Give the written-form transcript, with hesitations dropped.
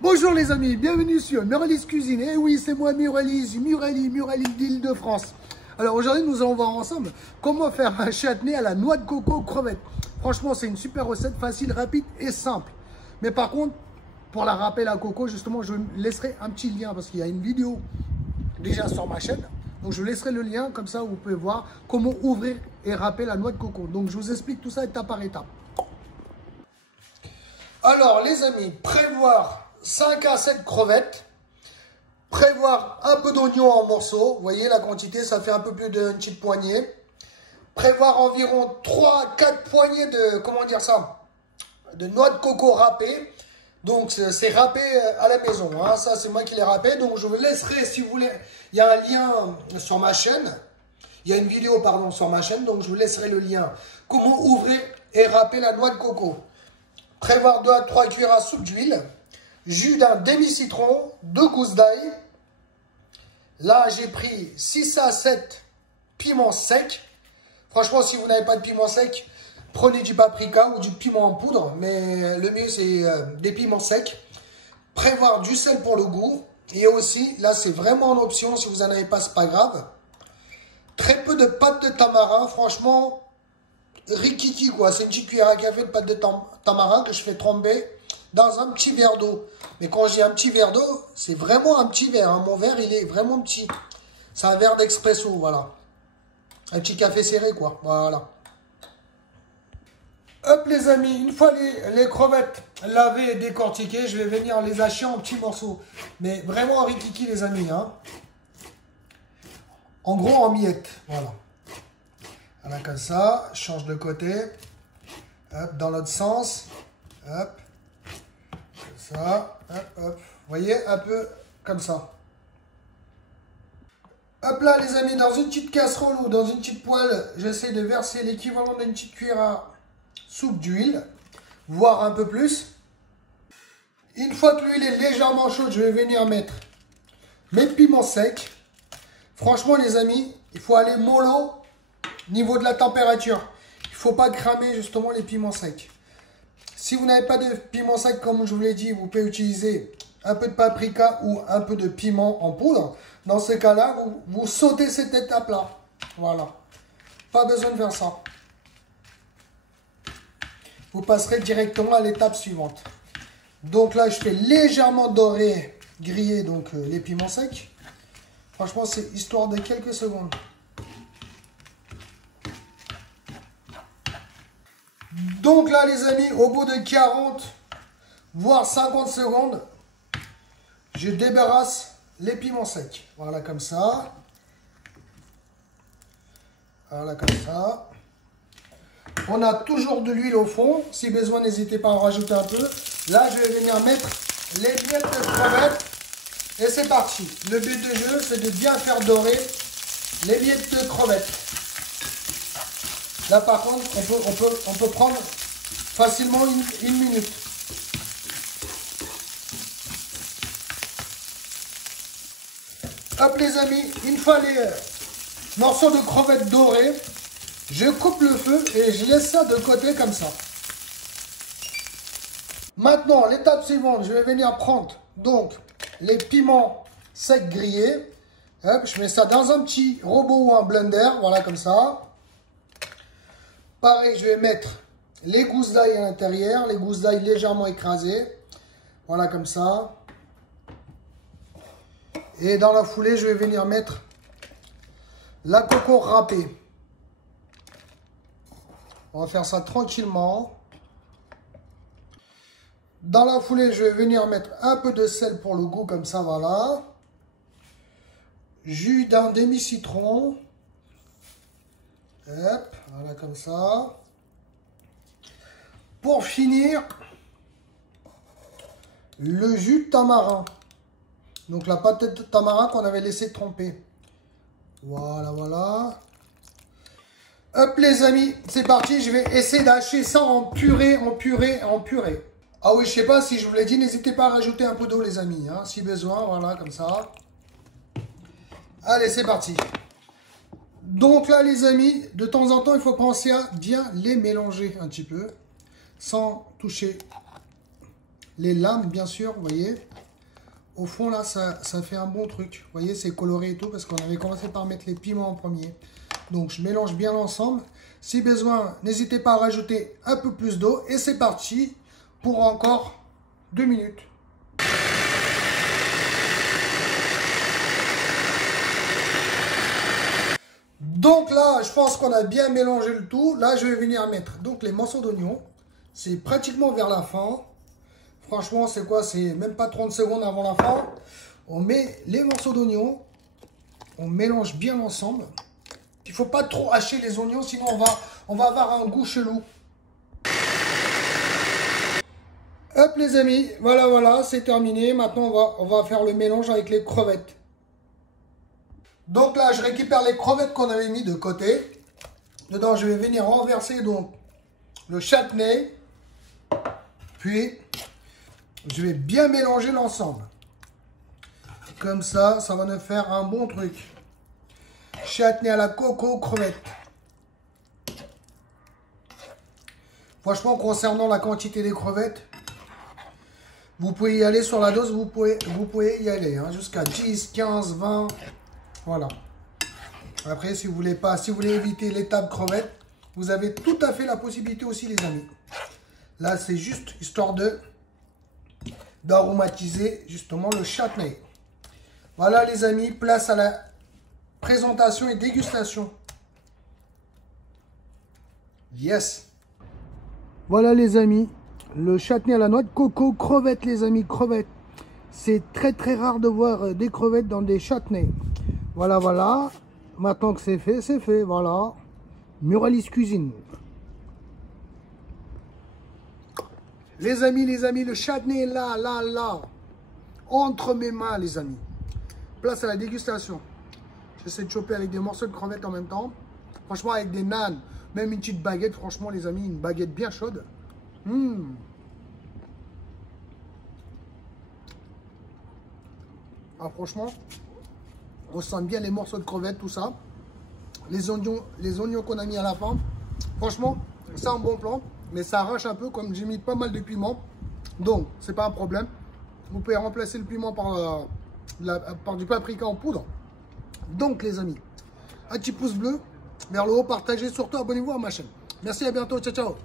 Bonjour les amis, bienvenue sur Muralis Cuisine. Et oui, c'est moi Muralis d'Île-de-France. Alors aujourd'hui, nous allons voir ensemble comment faire un chutney à la noix de coco crevette. Franchement, c'est une super recette, facile, rapide et simple. Mais par contre, pour la râper la coco, justement, je laisserai un petit lien parce qu'il y a une vidéo déjà sur ma chaîne. Donc je vous laisserai le lien, comme ça vous pouvez voir comment ouvrir et râper la noix de coco. Donc je vous explique tout ça étape par étape. Alors les amis, prévoir 5 à 7 crevettes, prévoir un peu d'oignon en morceaux, vous voyez la quantité, ça fait un peu plus d'une petite poignée. Prévoir environ 3-4 poignées de, comment dire ça, de noix de coco râpées. Donc c'est râpé à la maison, hein. Ça c'est moi qui l'ai râpé. Donc je vous laisserai, si vous voulez, il y a un lien sur ma chaîne. Il y a une vidéo, pardon, sur ma chaîne. Donc je vous laisserai le lien. Comment ouvrir et râper la noix de coco. Prévoir 2 à 3 cuillères à soupe d'huile. Jus d'un demi-citron, 2 gousses d'ail. Là, j'ai pris 6 à 7 piments secs. Franchement, si vous n'avez pas de piment sec, prenez du paprika ou du piment en poudre. Mais le mieux, c'est des piments secs. Prévoir du sel pour le goût. Et aussi, là, c'est vraiment en option. Si vous n'en avez pas, c'est pas grave. Très peu de pâte de tamarin. Franchement, rikiki, quoi. C'est une petite cuillère à café de pâte de tamarin que je fais tremper dans un petit verre d'eau. Mais quand j'ai un petit verre d'eau, c'est vraiment un petit verre, hein. Mon verre, il est vraiment petit. C'est un verre d'expresso, voilà. Un petit café serré, quoi. Voilà. Hop, les amis, une fois les crevettes lavées et décortiquées, je vais venir les hacher en petits morceaux. Mais vraiment en rikiki, les amis, hein. En gros, en miettes, voilà. Voilà, comme ça. Je change de côté. Hop, dans l'autre sens. Hop. Ça, hop, hop. Vous voyez, un peu comme ça. Hop là, les amis, dans une petite casserole ou dans une petite poêle, j'essaie de verser l'équivalent d'une petite cuillère à soupe d'huile, voire un peu plus. Une fois que l'huile est légèrement chaude, je vais venir mettre mes piments secs. Franchement, les amis, il faut aller mollo au niveau de la température. Il ne faut pas cramer justement les piments secs. Si vous n'avez pas de piment sec, comme je vous l'ai dit, vous pouvez utiliser un peu de paprika ou un peu de piment en poudre. Dans ce cas-là, vous sautez cette étape-là. Voilà. Pas besoin de faire ça. Vous passerez directement à l'étape suivante. Donc là, je fais légèrement dorer, griller donc les piments secs. Franchement, c'est histoire de quelques secondes. Donc là, les amis, au bout de 40, voire 50 secondes, je débarrasse les piments secs. Voilà, comme ça. Voilà, comme ça. On a toujours de l'huile au fond. Si besoin, n'hésitez pas à en rajouter un peu. Là, je vais venir mettre les miettes de crevettes. Et c'est parti. Le but du jeu, c'est de bien faire dorer les miettes de crevettes. Là, par contre, on peut prendre facilement une minute. Hop, les amis, une fois les morceaux de crevettes dorés, je coupe le feu et je laisse ça de côté comme ça. Maintenant, l'étape suivante, je vais venir prendre donc les piments secs grillés. Hop, je mets ça dans un petit robot ou un blender, voilà comme ça. Pareil, je vais mettre les gousses d'ail à l'intérieur, les gousses d'ail légèrement écrasées. Voilà comme ça. Et dans la foulée, je vais venir mettre la coco râpée. On va faire ça tranquillement. Dans la foulée, je vais venir mettre un peu de sel pour le goût, comme ça, voilà. Jus d'un demi-citron. Hop, voilà comme ça. Pour finir, le jus de tamarin. Donc la pâte de tamarin qu'on avait laissé tremper. Voilà, voilà. Hop les amis, c'est parti. Je vais essayer d'hacher ça en purée, en purée, en purée. Ah oui, je sais pas si je vous l'ai dit, n'hésitez pas à rajouter un peu d'eau les amis, hein, si besoin, voilà, comme ça. Allez, c'est parti. Donc là, les amis, de temps en temps, il faut penser à bien les mélanger un petit peu, sans toucher les lames, bien sûr, vous voyez. Au fond, là, ça fait un bon truc. Vous voyez, c'est coloré et tout, parce qu'on avait commencé par mettre les piments en premier. Donc, je mélange bien l'ensemble. Si besoin, n'hésitez pas à rajouter un peu plus d'eau. Et c'est parti pour encore 2 minutes. Donc là, je pense qu'on a bien mélangé le tout. Là, je vais venir mettre donc les morceaux d'oignon. C'est pratiquement vers la fin. Franchement, c'est quoi? C'est même pas 30 secondes avant la fin. On met les morceaux d'oignon. On mélange bien l'ensemble. Il ne faut pas trop hacher les oignons, sinon on va avoir un goût chelou. Hop les amis, voilà, c'est terminé. Maintenant, on va faire le mélange avec les crevettes. Donc là, je récupère les crevettes qu'on avait mis de côté. Dedans, je vais venir renverser donc le chutney. Puis, je vais bien mélanger l'ensemble. Comme ça, ça va nous faire un bon truc. Chutney à la coco, crevettes. Franchement, concernant la quantité des crevettes, vous pouvez y aller sur la dose, vous pouvez y aller hein, jusqu'à 10, 15, 20. Voilà. Après, si vous voulez éviter l'étape crevette, vous avez tout à fait la possibilité aussi, les amis. Là, c'est juste histoire d'aromatiser justement le chutney. Voilà, les amis, place à la présentation et dégustation. Yes. Voilà, les amis, le chutney à la noix de coco, crevettes, les amis, crevettes. C'est très très rare de voir des crevettes dans des chutneys. Voilà. Maintenant que c'est fait, voilà. Muralis Cuisine. Les amis, le chutney est là. Entre mes mains, les amis. Place à la dégustation. J'essaie de choper avec des morceaux de crevettes en même temps. Franchement, avec des nanes, même une petite baguette. Franchement, les amis, une baguette bien chaude. Ah, franchement, on sent bien les morceaux de crevettes, tout ça. Les oignons qu'on a mis à la fin. Franchement, c'est un bon plan. Mais ça arrache un peu, comme j'ai mis pas mal de piment. Donc, c'est pas un problème. Vous pouvez remplacer le piment par du paprika en poudre. Donc, les amis, un petit pouce bleu vers le haut, partagez, surtout abonnez-vous à ma chaîne. Merci, à bientôt, ciao.